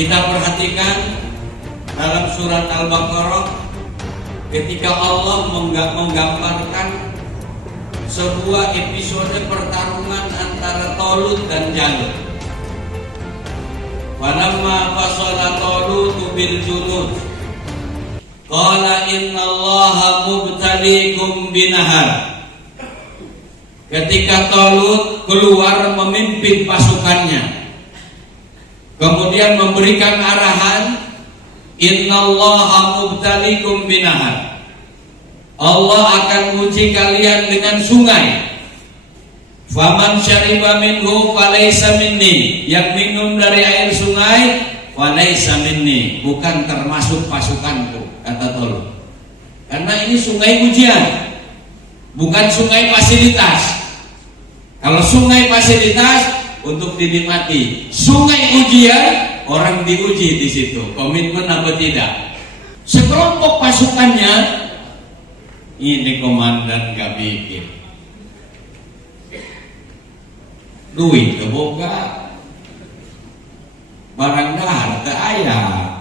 Kita perhatikan dalam surat Al-Baqarah ketika Allah menggambarkan sebuah episode pertarungan antara Talut dan Jalut. Walamma fasala Talutu bil junud qala innallaha mubtaliikum binahar. Ketika Talut keluar memimpin pasukannya, kemudian memberikan arahan, innallaha mubtaliikum binahar. Allah akan uji kalian dengan sungai. Faman syariba minhu falaysa minni. Yang minum dari air sungai falaysa minni, bukan termasuk pasukanku, kata Talut. Karena ini sungai ujian, bukan sungai fasilitas. Kalau sungai fasilitas untuk dinikmati, sungai ujian orang diuji di situ, komitmen apa tidak. Sekelompok pasukannya, ini komandan gak bikin duit keboga, barang dahar ke ayah,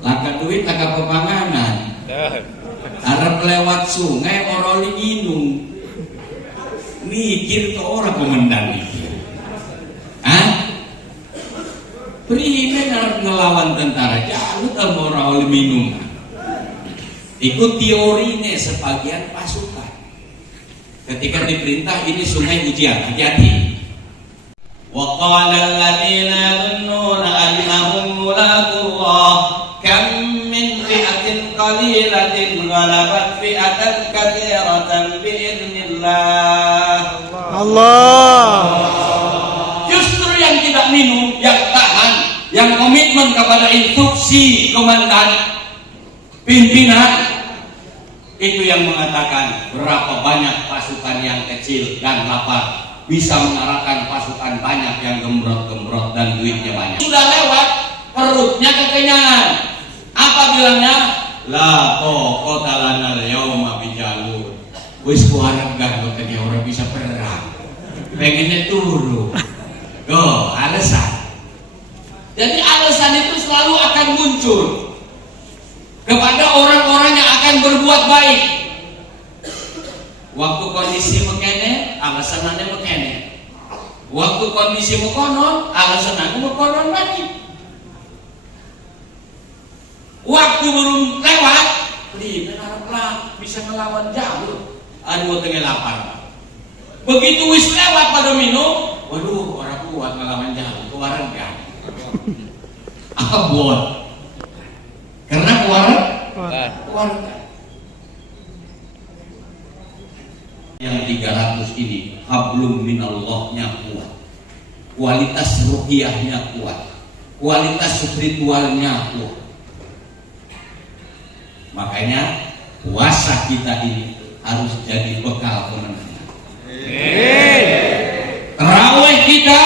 laka duit laka pepanganan, harap lewat sungai oroli ginung, mikir ke orang komandan mikir, Primen harus ngelawan tentara Jalut sama oroli minum. Ikut teorinya sebagian pasukan. Ketika diperintah ini sungai ujian, hati-hati. Wa qala alladziina yadhunnuna annahum mulaqullah kam min fi'atin qalilatin ghalabat fi'atan katsiratan bi'idznillah. Allah. Justru yang tidak minum, yang tahan, yang komitmen kepada instruksi komandan, pimpinan, itu yang mengatakan berapa banyak pasukan yang kecil dan lapar bisa mengarahkan pasukan banyak yang gembrot-gembrot dan duitnya banyak. Sudah lewat, perutnya kekenyangan. Apa bilangnya? La taqata lana al-yauma bijalut. Wis kuharap gak katanya orang bisa perang. Pengennya turun. Go, alasan. Jadi alasan itu selalu akan muncul kepada orang-orang yang akan berbuat baik. Waktu kondisi mekene, alasannya mekene. Waktu kondisi mekonon, alasannya mekonon lagi. Waktu belum lewat, benar bisa ngelawan Jalut. Aduh, tengah lapar. Begitu wis lewat pada minum, waduh, orang kuat ngelawan Jalut, keluaran kan? Apa buat? Karena keluarga yang 300 ini hablum minallahnya kuat, kualitas ruhiyahnya kuat, kualitas spiritualnya kuat. Makanya puasa kita ini harus jadi bekal kemenangan. Tarawih kita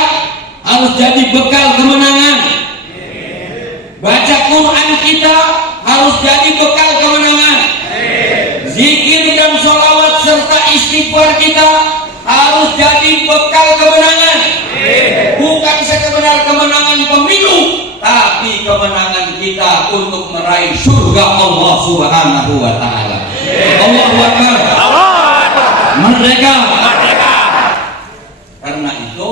harus jadi bekal kemenangan. Baca Quran kita harus jadi bekal kemenangan. Zikir dan sholawat serta istighfar kita harus jadi bekal kemenangan. Bukan sekedar kemenangan pemilu, tapi kemenangan kita untuk meraih surga Allah Subhanahu wa Ta'ala. Allahu Akbar. Merdeka. Karena itu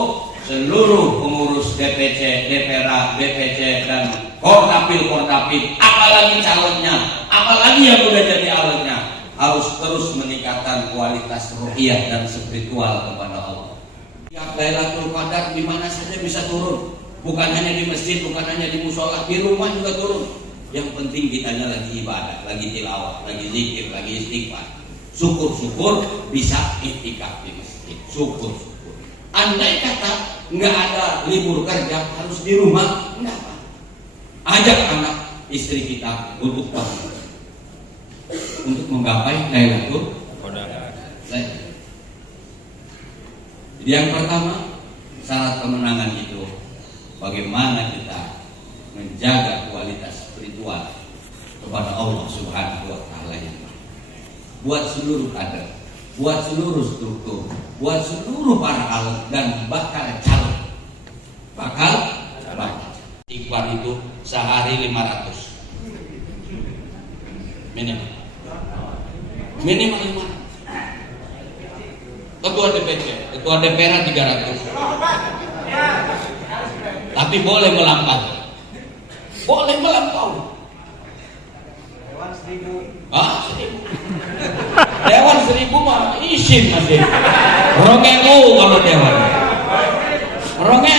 seluruh pengurus DPC, DPRA, BPC dan Kortapil, apalagi calonnya, apalagi yang udah jadi calonnya, harus terus meningkatkan kualitas ruhiyah dan spiritual kepada Allah. Tiap Lailatul Qadar di mana saja bisa turun, bukan hanya di masjid, bukan hanya di musola, di rumah juga turun. Yang penting kitanya lagi ibadah, lagi tilawah, lagi zikir, lagi istighfar. Syukur-syukur bisa iktikaf di masjid. Syukur-syukur. Andai kata nggak ada libur kerja, harus di rumah, enggak apa. Ajak anak istri kita untuk bangun, untuk menggapai Lailatul Qadar. Jadi yang pertama, syarat kemenangan itu bagaimana kita menjaga kualitas spiritual kepada Allah Subhanahu wa Ta'ala yang buat seluruh kader, buat seluruh struktur, buat seluruh para alat dan bakal calon. istighfar itu sehari 500 minimal. Minimal 500. Ketua DPC, ketua DPR 300. Tapi boleh melampaui. Boleh melampaui. Dewan 1000. Ah, 1000. Dewan 1000 mah isin masih. 2000 kalau dewan. 2000.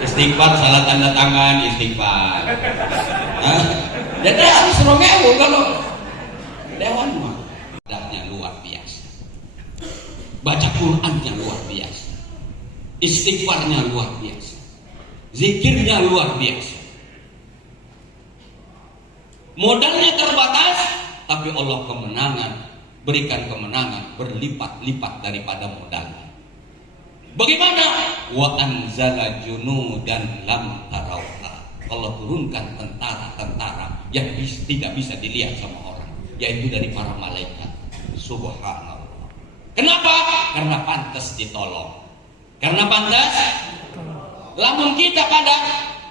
Istighfar salah tanda tangan istighfar. Jadi harus 2000 kalau dewan mah. Adabnya luar biasa. Baca Qur'annya luar biasa. Istighfarnya luar biasa. Zikirnya luar biasa. Modalnya terbatas, tapi Allah berikan kemenangan berlipat-lipat daripada modalnya. Bagaimana? Wa anzala junudan lam tarauha. Allah turunkan tentara-tentara yang tidak bisa dilihat sama orang, yaitu dari para malaikat. Subhanallah. Kenapa? Karena pantas ditolong. Karena pantas. Lamun kita pada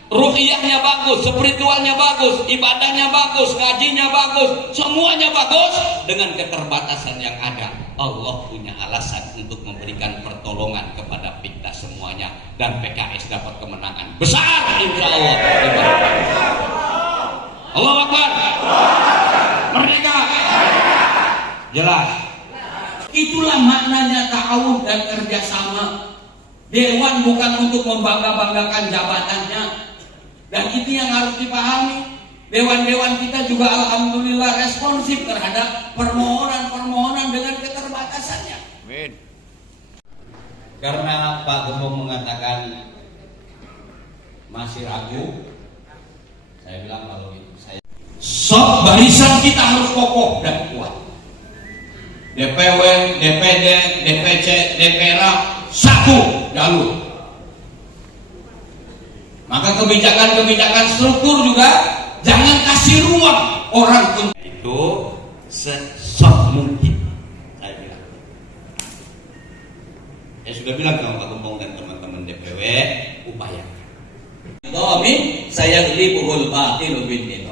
ruhiyahnya bagus, spiritualnya bagus, ibadahnya bagus, ngajinya bagus, semuanya bagus, dengan keterbatasan yang ada, Allah punya alasan untuk memberikan pertolongan kepada kita semuanya, dan PKS dapat kemenangan besar insya Allah. Allahu Akbar. Merdeka. Jelas. Itulah maknanya ta'awun dan kerjasama. Dewan bukan untuk membangga-banggakan jabatannya, dan itu yang harus dipahami. Dewan-dewan kita juga alhamdulillah responsif terhadap permohonan-permohonan dengan keterbatasannya. Amin. Karena Pak Gembong mengatakan masih ragu, saya bilang kalau itu saya barisan kita harus kokoh dan kuat. DPW, DPD, DPC, DPR satu jalur. Maka kebijakan-kebijakan struktur juga jangan kasih ruang orang itu sesok mungkin. Saya bilang. Saya sudah bilang sama Pak Gembong dan teman-teman DPW, upayakan. Amin. Saya libuhul batil bin itu.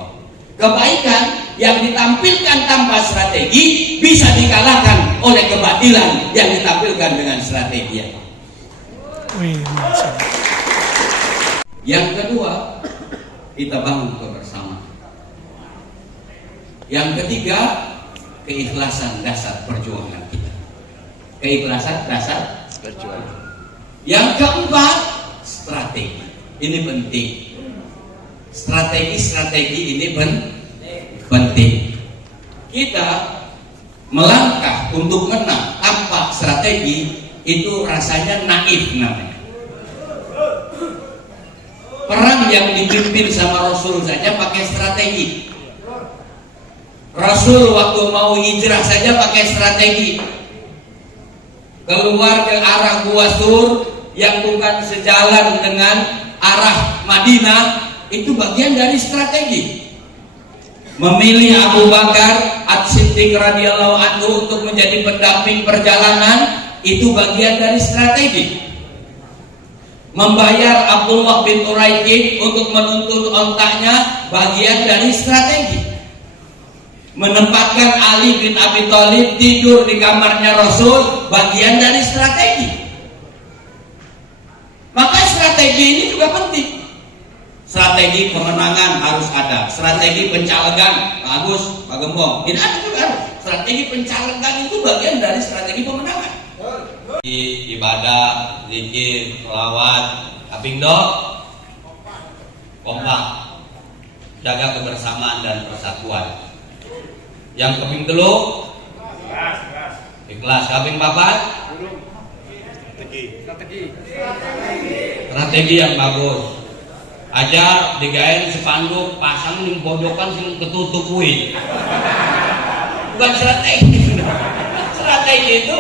Kebaikan yang ditampilkan tanpa strategi bisa dikalahkan oleh kebatilan yang ditampilkan dengan strategi. Yang kedua, kita bangun kebersamaan. Yang ketiga, keikhlasan dasar perjuangan kita. Keikhlasan dasar perjuangan. Yang keempat, strategi. Ini penting. Strategi ini penting. Kita melangkah untuk menang tanpa strategi itu rasanya naif namanya. Perang yang dipimpin sama Rasul saja pakai strategi. Rasul waktu mau hijrah saja pakai strategi. Keluar ke arah Gua Sur yang bukan sejalan dengan arah Madinah, itu bagian dari strategi. Memilih Abu Bakar As-Siddiq radhiyallahu anhu untuk menjadi pendamping perjalanan, itu bagian dari strategi. Membayar Abdullah bin Uraiqid untuk menuntun ontaknya, bagian dari strategi. Menempatkan Ali bin Abi Thalib tidur di kamarnya Rasul, bagian dari strategi. Maka strategi ini juga penting. Strategi pemenangan harus ada, strategi pencalegan, Pak Agus, Pak Gembong, ini ada juga harus. Strategi pencalegan itu bagian dari strategi pemenangan. Ibadah, zikir, selawat, kapindo, kompak, jaga kebersamaan dan persatuan. Yang kaping telu, ikhlas. Kaping papat, strategi yang bagus. Ajar digain sepanduk pasang di pojokan sing ketutup kuih. Bukan strategi. Strategi itu